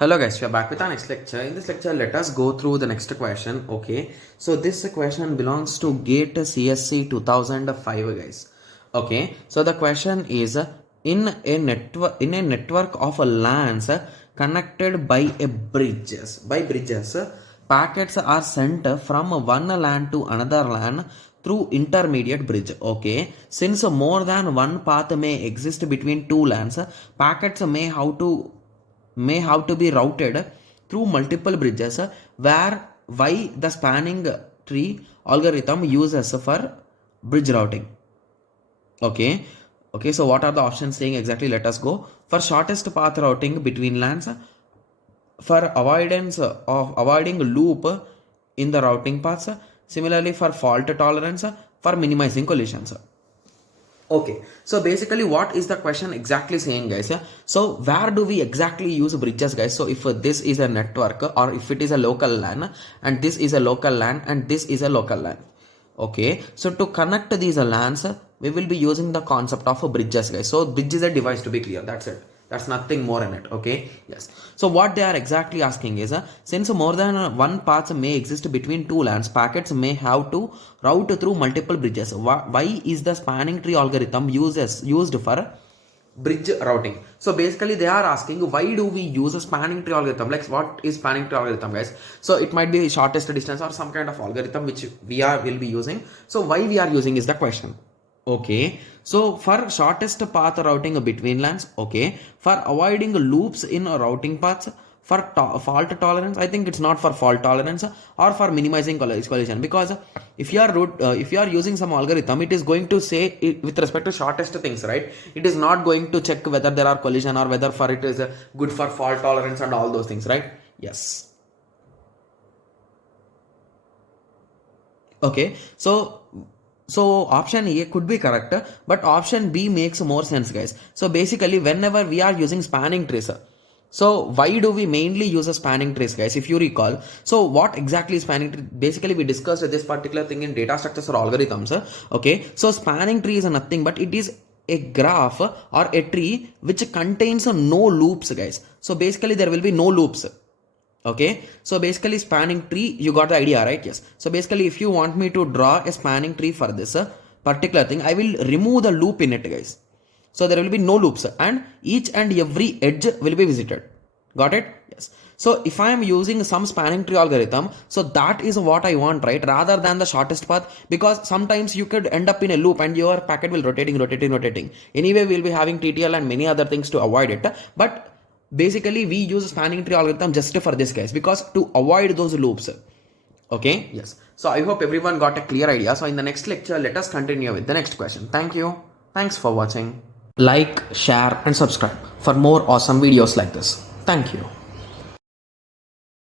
Hello guys, we are back with our next lecture. In this lecture, let us go through the next question. Okay, so this question belongs to GATE CSC 2005, guys. Okay, so the question is in a network of LANs connected by bridges, packets are sent from one LAN to another LAN through intermediate bridge. Okay, since more than one path may exist between two LANs, packets may have to be routed through multiple bridges where why the spanning tree algorithm uses for bridge routing. Okay, so what are the options saying exactly? Let us go. For shortest path routing between lands, for avoidance of avoiding loop in the routing paths, similarly for fault tolerance, for minimizing collisions. Okay, so basically what is the question exactly saying, guys? Yeah, so where do we exactly use bridges, guys? So if this is a network or if it is a local LAN and this is a local LAN and this is a local LAN. Okay, so to connect these LANs we will be using the concept of bridges, guys. So bridge is a device, to be clear, that's it. That's nothing more in it. Okay, yes. So what they are exactly asking is since more than one path may exist between two LANs, packets may have to route through multiple bridges. Why is the spanning tree algorithm used for bridge routing? So basically they are asking, why do we use a spanning tree algorithm? Like, what is spanning tree algorithm, guys? So it might be shortest distance or some kind of algorithm which will be using. So why we are using is the question. Okay, so for shortest path routing between LANs, okay, for avoiding loops in routing paths, for fault tolerance, I think it's not for fault tolerance, or for minimizing collision, because if you are using some algorithm, it is going to say it, with respect to shortest things, right? It is not going to check whether there are collision or whether for it is good for fault tolerance and all those things, right? Yes. Okay, so option A could be correct, but option B makes more sense, guys. So basically whenever we are using spanning trees, so why do we mainly use a spanning trees, guys? If you recall, so what exactly is spanning tree? Basically we discussed this particular thing in data structures or algorithms. Okay, so spanning tree is nothing but it is a graph or a tree which contains no loops, guys. So basically there will be no loops. Okay, so basically spanning tree, you got the idea, right? Yes. So basically if you want me to draw a spanning tree for this particular thing, I will remove the loop in it, guys. So there will be no loops and each and every edge will be visited. Got it? Yes. So if I am using some spanning tree algorithm, so that is what I want, right? Rather than the shortest path, because sometimes you could end up in a loop and your packet will rotating. Anyway, we'll be having TTL and many other things to avoid it. But basically we use spanning tree algorithm just for this, guys, because to avoid those loops. Okay, yes. So I hope everyone got a clear idea. So in the next lecture, let us continue with the next question. Thank you. Thanks for watching. Like, share and subscribe for more awesome videos like this. Thank you.